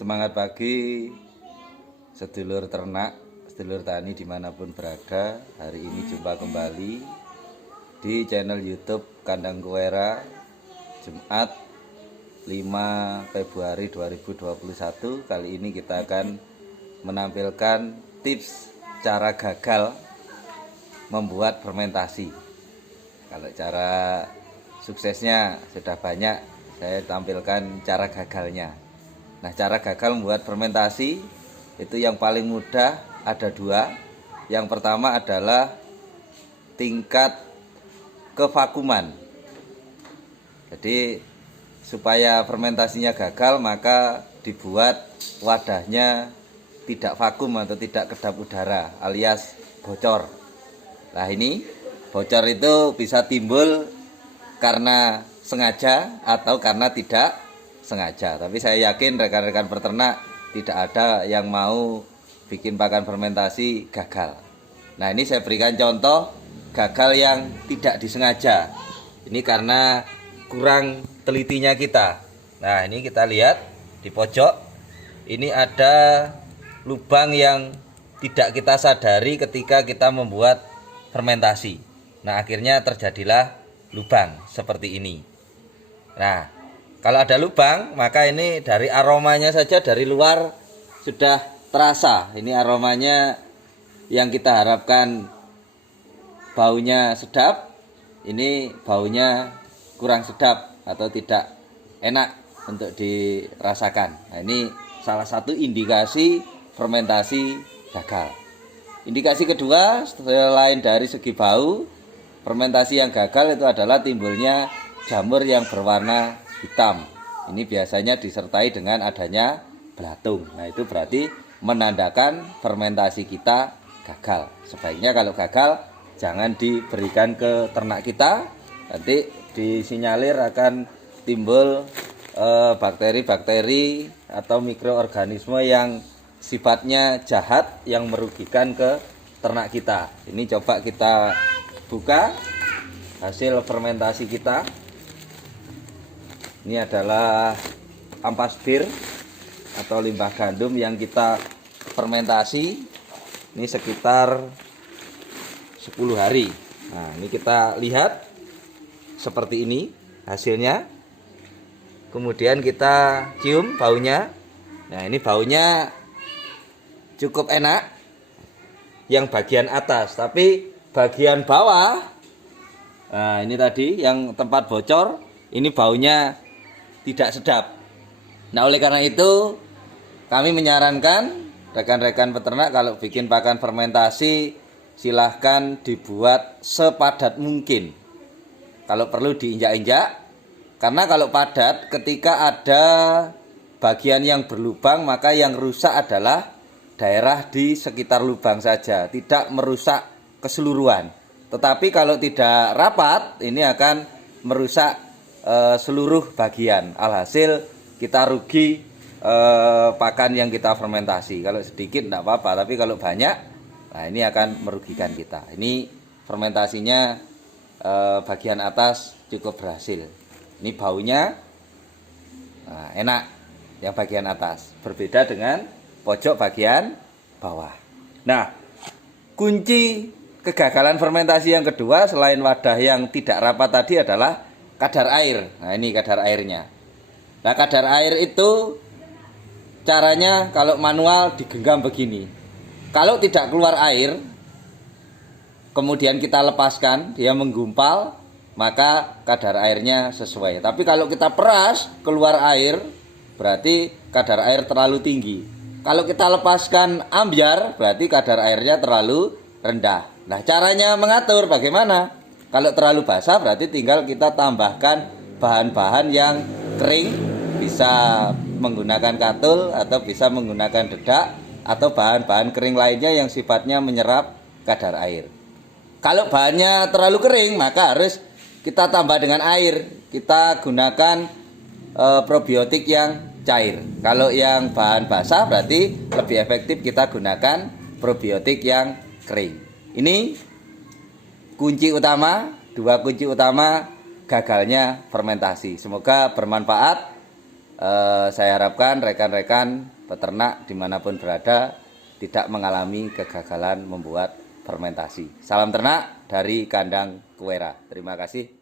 Semangat pagi, sedulur ternak, sedulur tani dimanapun berada. Hari ini jumpa kembali di channel YouTube Kandang Kuwera, Jumat 5 Februari 2021. Kali ini kita akan menampilkan tips cara gagal membuat fermentasi. Kalau cara suksesnya sudah banyak, saya tampilkan cara gagalnya. Nah, cara gagal membuat fermentasi itu yang paling mudah ada dua. Yang pertama adalah tingkat kevakuman. Jadi supaya fermentasinya gagal, maka dibuat wadahnya tidak vakum atau tidak kedap udara alias bocor. Nah, ini bocor itu bisa timbul karena sengaja atau karena tidak sengaja. Tapi saya yakin rekan-rekan peternak tidak ada yang mau bikin pakan fermentasi gagal. Nah, ini saya berikan contoh gagal yang tidak disengaja. Ini karena kurang telitinya kita. Nah, ini kita lihat di pojok. Ini ada lubang yang tidak kita sadari ketika kita membuat fermentasi. Nah, akhirnya terjadilah lubang seperti ini. Nah, kalau ada lubang, maka ini dari aromanya saja dari luar sudah terasa. Ini aromanya yang kita harapkan baunya sedap, ini baunya kurang sedap atau tidak enak untuk dirasakan. Nah, ini salah satu indikasi fermentasi gagal. Indikasi kedua, selain dari segi bau, fermentasi yang gagal itu adalah timbulnya jamur yang berwarna hitam. Ini biasanya disertai dengan adanya belatung. Nah, itu berarti menandakan fermentasi kita gagal. Sebaiknya kalau gagal jangan diberikan ke ternak kita. Nanti disinyalir akan timbul bakteri-bakteri atau mikroorganisme yang sifatnya jahat yang merugikan ke ternak kita. Ini coba kita buka hasil fermentasi kita. Ini adalah ampas bir atau limbah gandum yang kita fermentasi. Ini sekitar 10 hari. Nah, ini kita lihat seperti ini hasilnya. Kemudian kita cium baunya. Nah, ini baunya cukup enak yang bagian atas, tapi bagian bawah, nah ini tadi yang tempat bocor, ini baunya tidak sedap. Nah, oleh karena itu kami menyarankan rekan-rekan peternak kalau bikin pakan fermentasi silahkan dibuat sepadat mungkin. Kalau perlu diinjak-injak, karena kalau padat ketika ada bagian yang berlubang, maka yang rusak adalah daerah di sekitar lubang saja, tidak merusak keseluruhan. Tetapi kalau tidak rapat, ini akan merusak seluruh bagian. Alhasil kita rugi pakan yang kita fermentasi. Kalau sedikit tidak apa-apa, tapi kalau banyak, nah ini akan merugikan kita. Ini fermentasinya bagian atas cukup berhasil. Ini baunya enak yang bagian atas, berbeda dengan pojok bagian bawah. Nah, kunci kegagalan fermentasi yang kedua selain wadah yang tidak rapat tadi adalah kadar air. Nah, ini kadar airnya. Nah, kadar air itu caranya kalau manual digenggam begini. Kalau tidak keluar air, kemudian kita lepaskan, dia menggumpal, maka kadar airnya sesuai. Tapi kalau kita peras, keluar air, berarti kadar air terlalu tinggi. Kalau kita lepaskan ambyar, berarti kadar airnya terlalu rendah. Nah, caranya mengatur bagaimana? Kalau terlalu basah berarti tinggal kita tambahkan bahan-bahan yang kering, bisa menggunakan katul atau bisa menggunakan dedak atau bahan-bahan kering lainnya yang sifatnya menyerap kadar air. Kalau bahannya terlalu kering, maka harus kita tambah dengan air. Kita gunakan probiotik yang cair. Kalau yang bahan basah berarti lebih efektif kita gunakan probiotik yang kering. Ini kunci utama, dua kunci utama gagalnya fermentasi. Semoga bermanfaat. Saya harapkan rekan-rekan peternak dimanapun berada tidak mengalami kegagalan membuat fermentasi. Salam ternak dari Kandang Kuwera. Terima kasih.